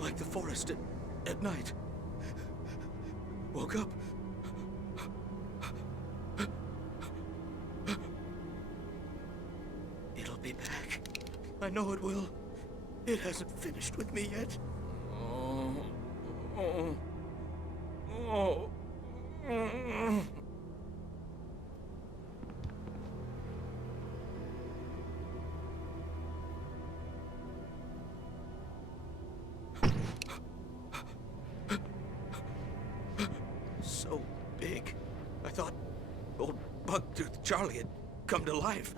like the forest at night. Woke up. It'll be back. I know it will. It hasn't finished with me yet. So big. I thought old Bugtooth Charlie had come to life.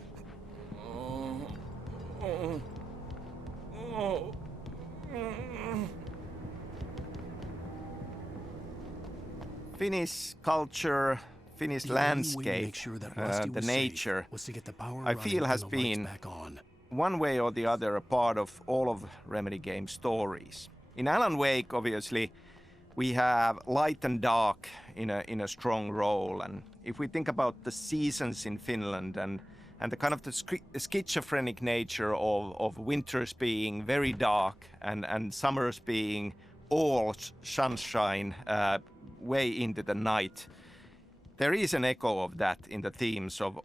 Finnish culture, Finnish landscape, the nature, I feel has been one way or the other a part of all of Remedy game stories. In Alan Wake, obviously, we have light and dark in a strong role, and if we think about the seasons in Finland and the kind of the schizophrenic nature of winters being very dark and summers being all sunshine way into the night, there is an echo of that in the themes of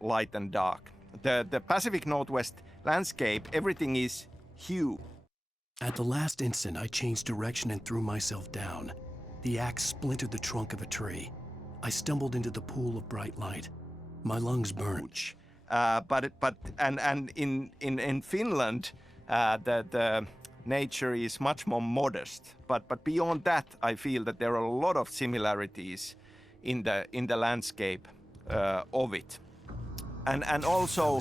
light and dark. The Pacific Northwest landscape, everything is hue. At the last instant, I changed direction and threw myself down. The axe splintered the trunk of a tree. I stumbled into the pool of bright light. My lungs burned. But in Finland, the nature is much more modest. But beyond that, I feel that there are a lot of similarities in the landscape of it. And also,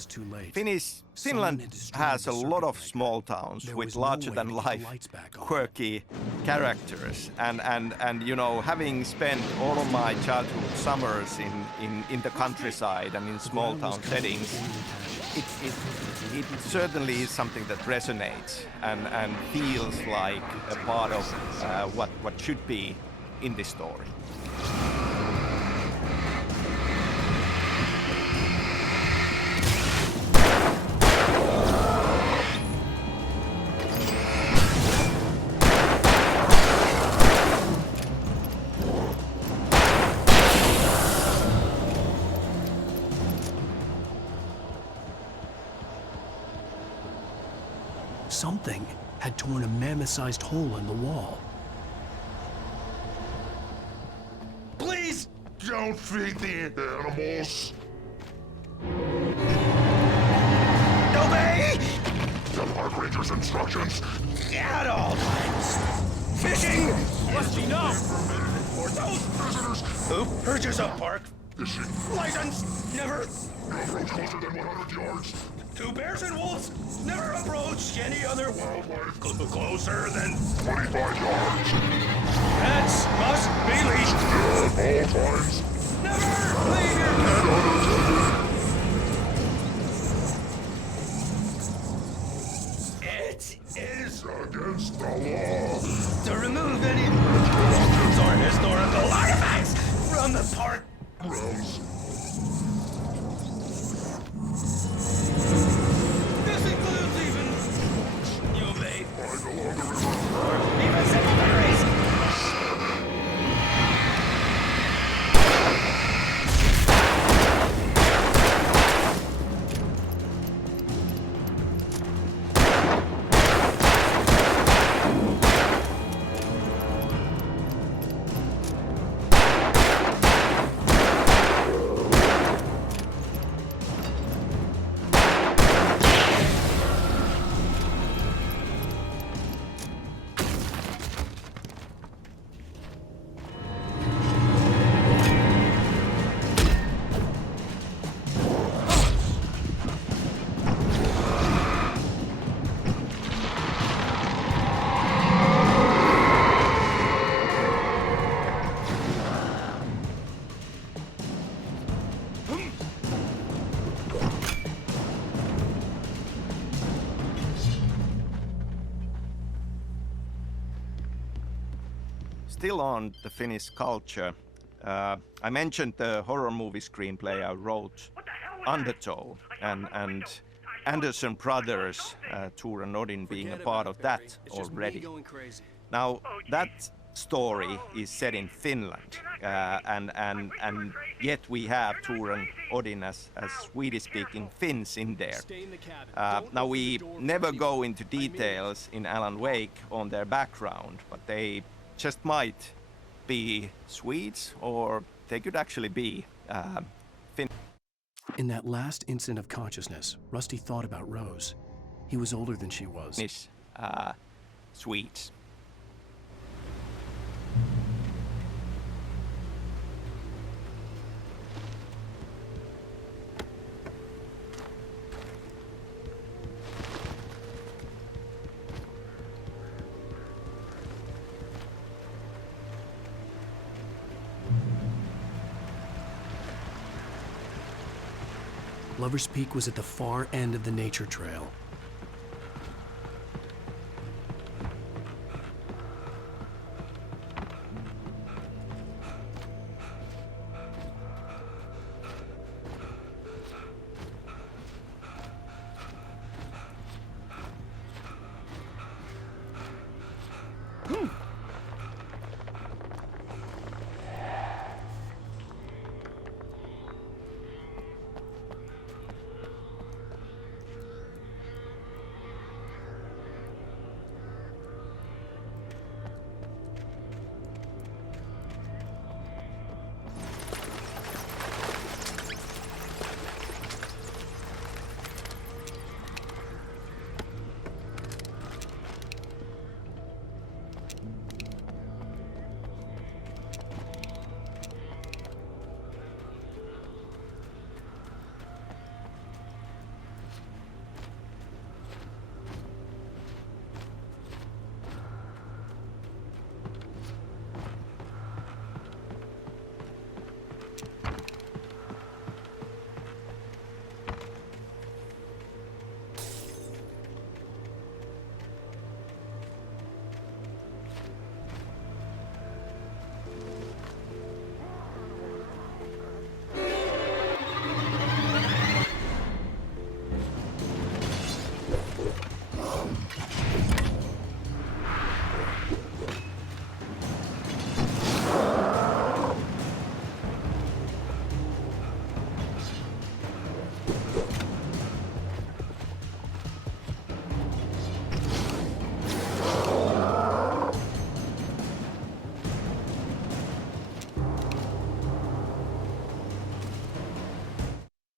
Finland has a lot of small towns with larger-than-life, quirky characters. And you know, having spent all of my childhood summers in the countryside and in small-town settings, it certainly is something that resonates and feels like a part of what should be in this story. Something had torn a mammoth-sized hole in the wall. Please don't feed the animals. Obey! The park ranger's instructions. At all times. Fishing! Must be no! For those Visitors. who purchase a park Fishing. license, never. No approach closer than 100 yards. Two bears and wolves never approach any other Wildlife. closer than 25 yards. pets must be leashed. At all times. Never leave your pet. It is Against the law. to remove any or historical artifacts from the park Grounds. This includes even you obey Find along the river. even simple berries. Still on the Finnish culture, I mentioned the horror movie screenplay I wrote, Undertow, and Anderson brothers, Thor and Odin, being a Forget part about of it, that Barry. It's just me already. going crazy. Now, that story is set in Finland, and yet we have Thor and Odin as Swedish-speaking Finns in there. Stay in the cabin. Don't Now, open we the door for never anyone. go into I mean it. details in Alan Wake on their background, but they just might be Swedes, or they could actually be In that last instant of consciousness, Rusty thought about Rose. He was older than she was. Finnish Swedes. Lover's Peak was at the far end of the nature trail.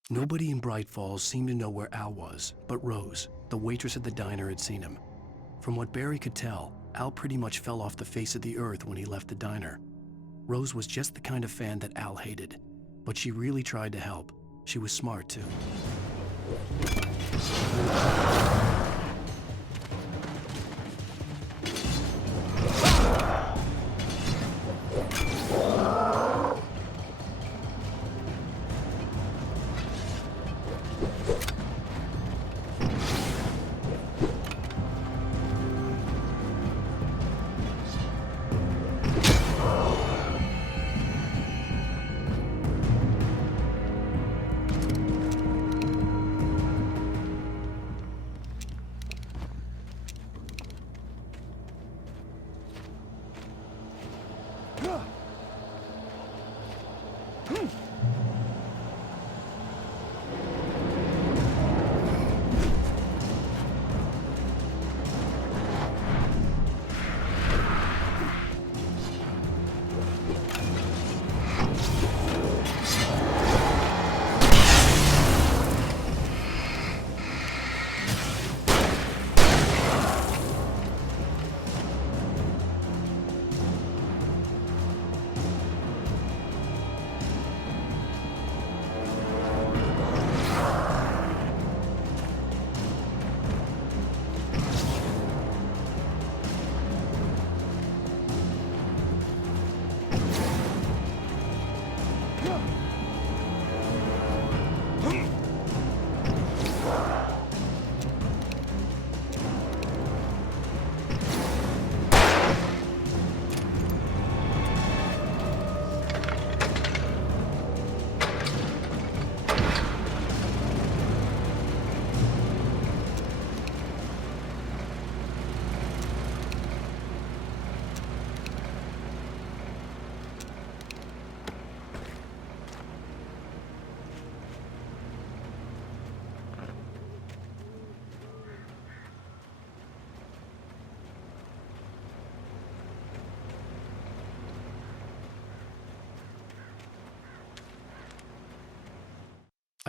Nobody in Bright Falls seemed to know where Al was, but Rose, the waitress at the diner, had seen him. From what Barry could tell, Al pretty much fell off the face of the earth when he left the diner. Rose was just the kind of fan that Al hated, but she really tried to help. She was smart, too.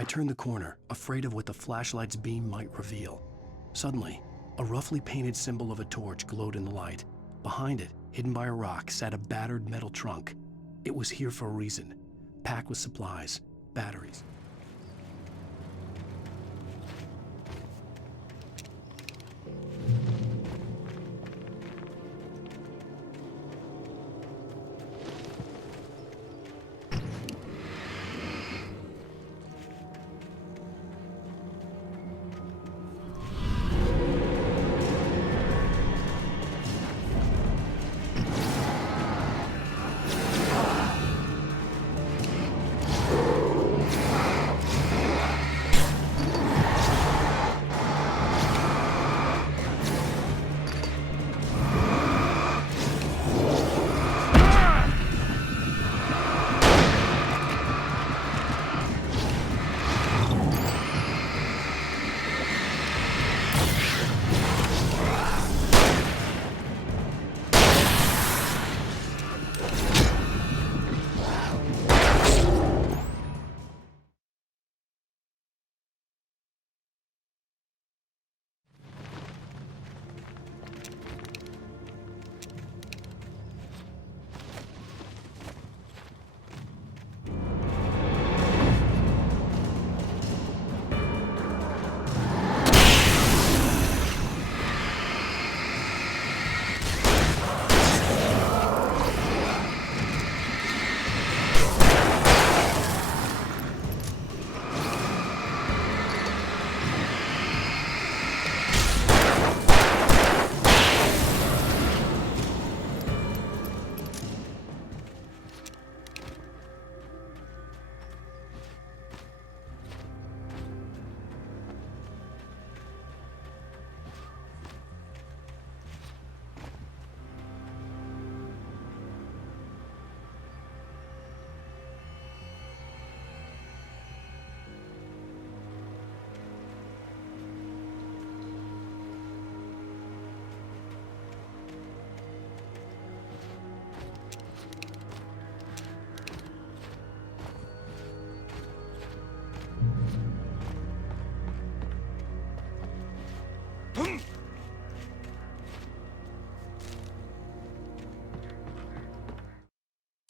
I turned the corner, afraid of what the flashlight's beam might reveal. Suddenly, a roughly painted symbol of a torch glowed in the light. Behind it, hidden by a rock, sat a battered metal trunk. It was here for a reason, packed with supplies, batteries.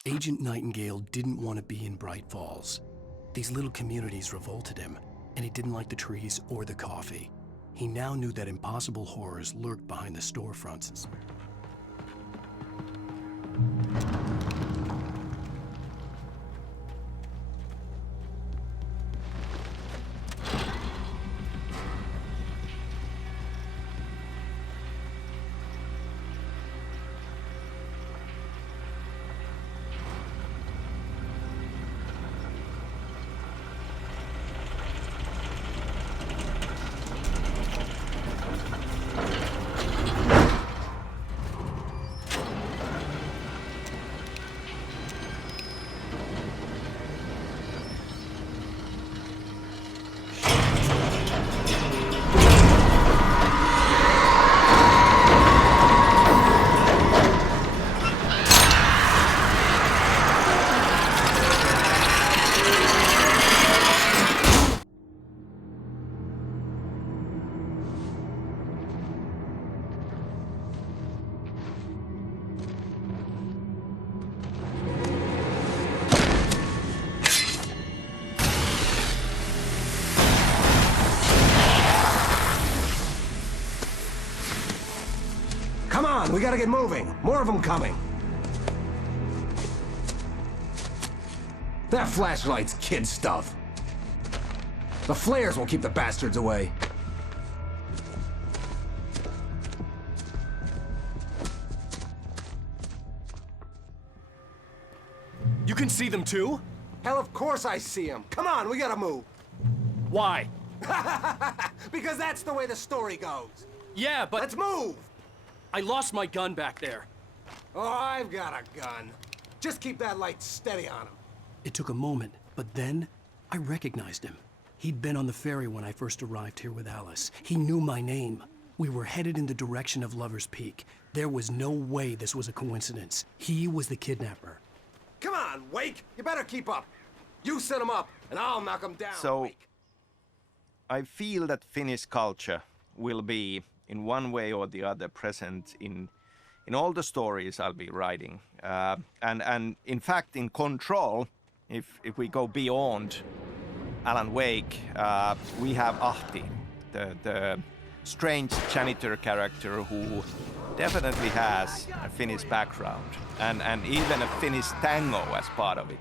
Agent Nightingale didn't want to be in Bright Falls. These little communities revolted him, and he didn't like the trees or the coffee. He now knew that impossible horrors lurked behind the storefronts. Come on, we gotta get moving. More of them coming. That flashlight's kid stuff. The flares will keep the bastards away. You can see them too? Hell, of course I see them. Come on, we gotta move. Why? Because that's the way the story goes. Yeah, but Let's move! I lost my gun back there. Oh, I've got a gun. Just keep that light steady on him. It took a moment, but then I recognized him. He'd been on the ferry when I first arrived here with Alice. He knew my name. We were headed in the direction of Lover's Peak. There was no way this was a coincidence. He was the kidnapper. Come on, Wake! You better keep up. You set them up, and I'll knock them down. So Wake. I feel that Finnish culture will be, in one way or the other, present in all the stories I'll be writing. And in fact, in Control, if we go beyond Alan Wake, we have Ahti, the strange janitor character who definitely has a Finnish background and even a Finnish tango as part of it.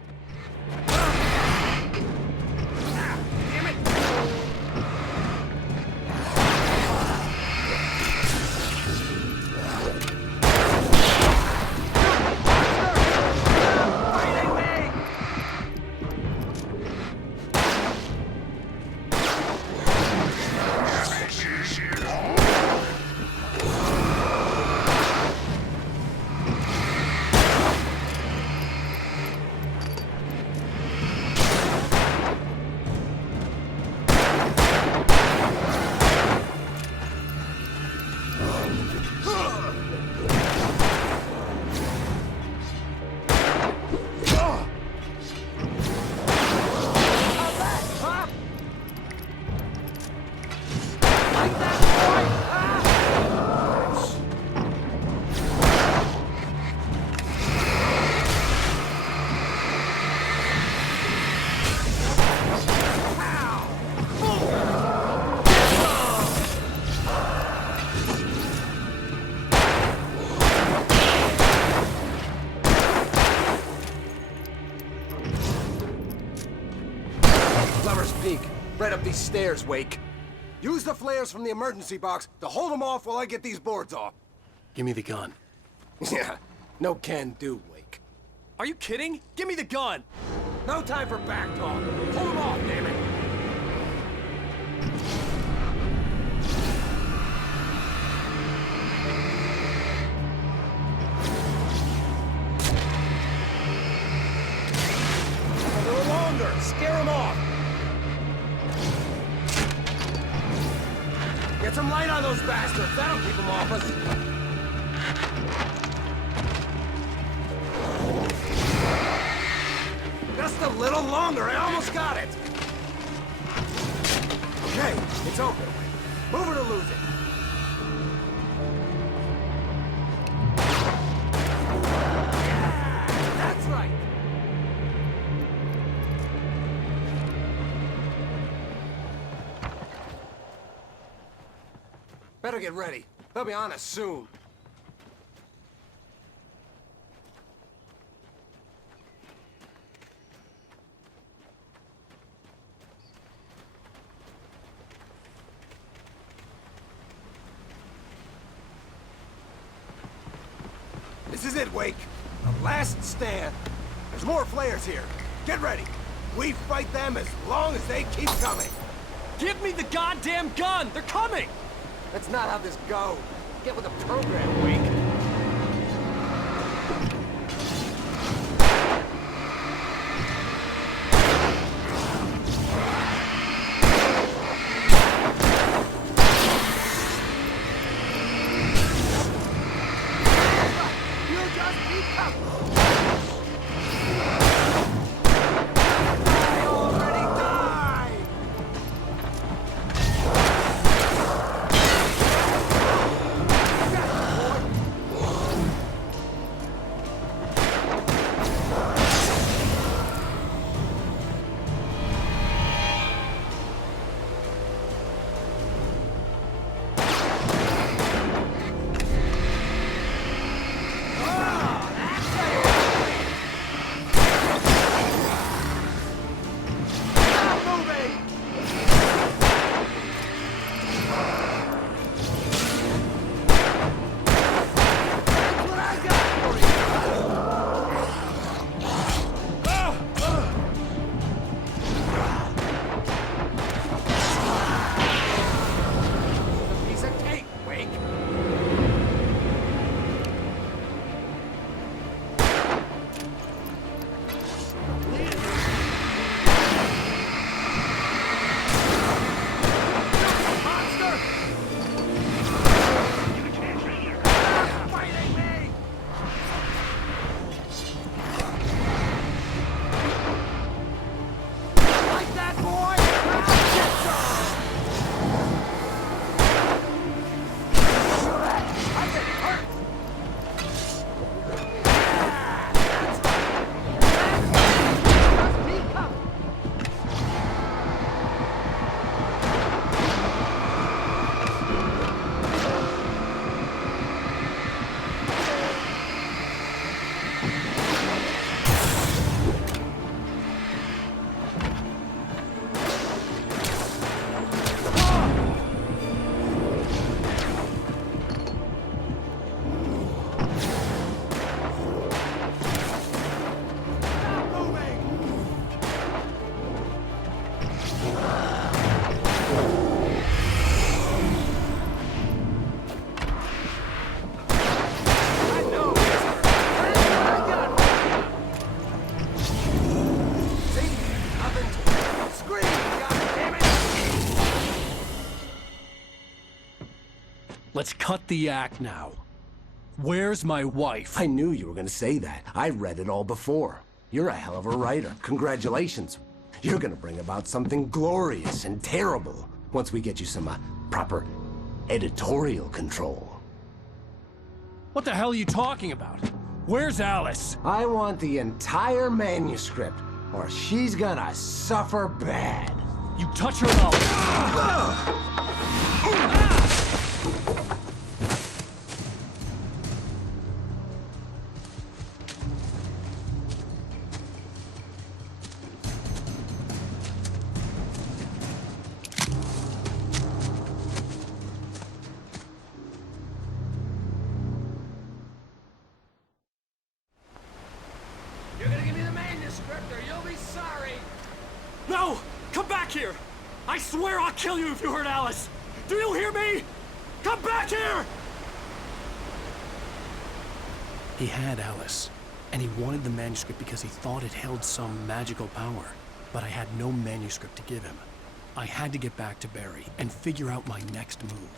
Lover's Peak. Right up these stairs, Wake. Use the flares from the emergency box to hold them off while I get these boards off. Give me the gun. Yeah, no can do, Wake. Are you kidding? Give me the gun! No time for back talk. Hold them off, damn it. A little longer. Scare them off. Get some light on those bastards. That'll keep them off us. Just a little longer. I almost got it. Okay, it's open. Move it or lose it. Yeah, that's right. Better get ready. They'll be on us soon. This is it, Wake. The last stand. There's more flares here. Get ready. We fight them as long as they keep coming. Give me the goddamn gun! They're coming! That's not how this goes. Get with the program, Wake. You just keep coming. I already died. let's cut the act now. Where's my wife? I knew you were gonna say that. I read it all before. You're a hell of a writer. Congratulations. You're gonna bring about something glorious and terrible once we get you some proper editorial control. What the hell are you talking about? Where's Alice? I want the entire manuscript, or she's gonna suffer bad. You touch her and I'll... You're gonna give me the manuscript, or you'll be sorry. No! Come back here! I swear I'll kill you if you hurt Alice! Do you hear me? Come back here! He had Alice, and he wanted the manuscript because he thought it held some magical power. But I had no manuscript to give him. I had to get back to Barry and figure out my next move.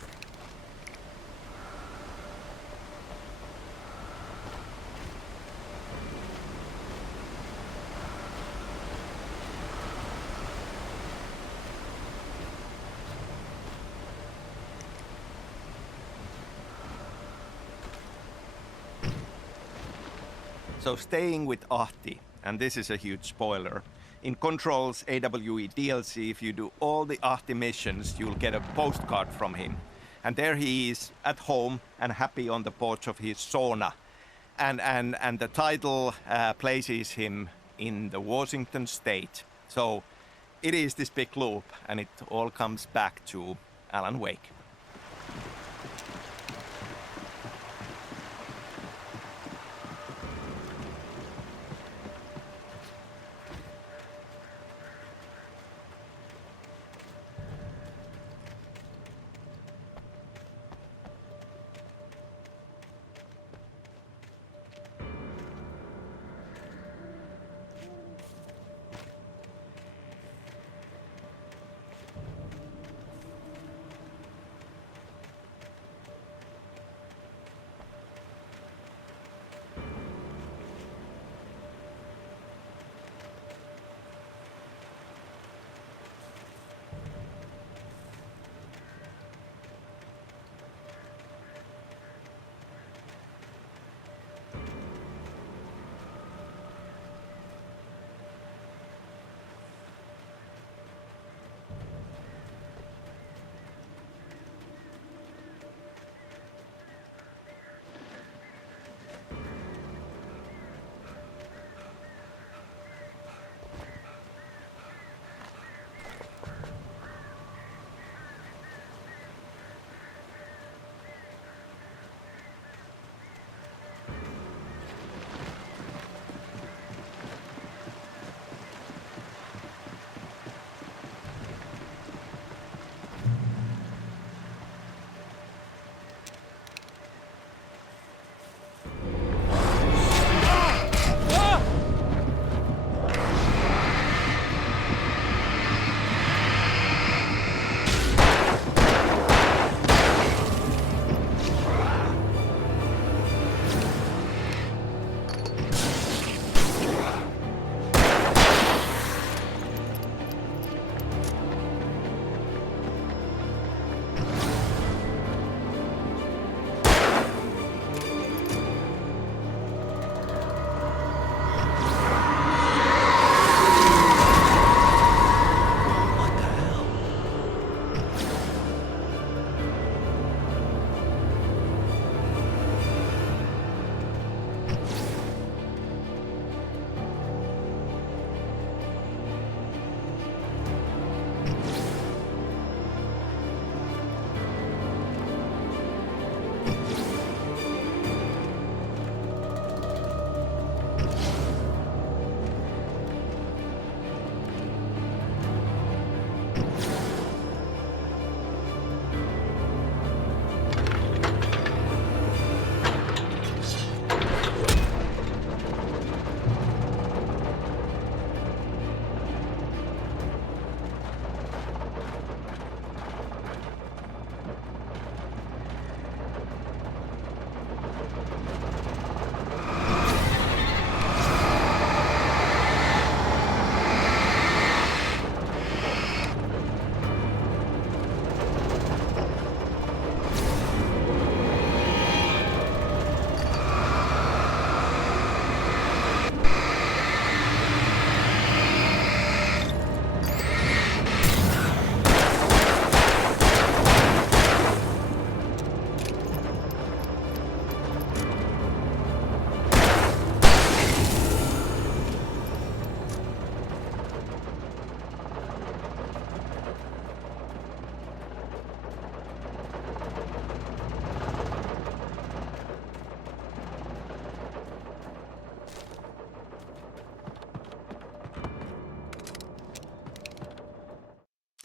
So staying with Ahti, and this is a huge spoiler. In Control's AWE DLC, if you do all the Ahti missions, you'll get a postcard from him. And there he is at home and happy on the porch of his sauna. And the title places him in the Washington state. So it is this big loop, and it all comes back to Alan Wake.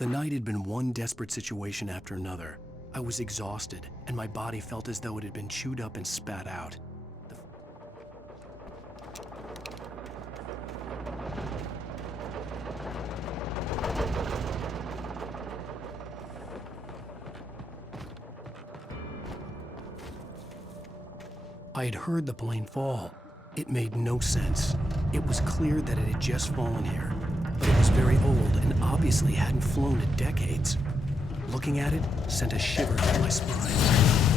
The night had been one desperate situation after another. I was exhausted, and my body felt as though it had been chewed up and spat out. I had heard the plane fall. It made no sense. It was clear that it had just fallen here, but it was very old and obviously hadn't flown in decades. Looking at it sent a shiver down my spine.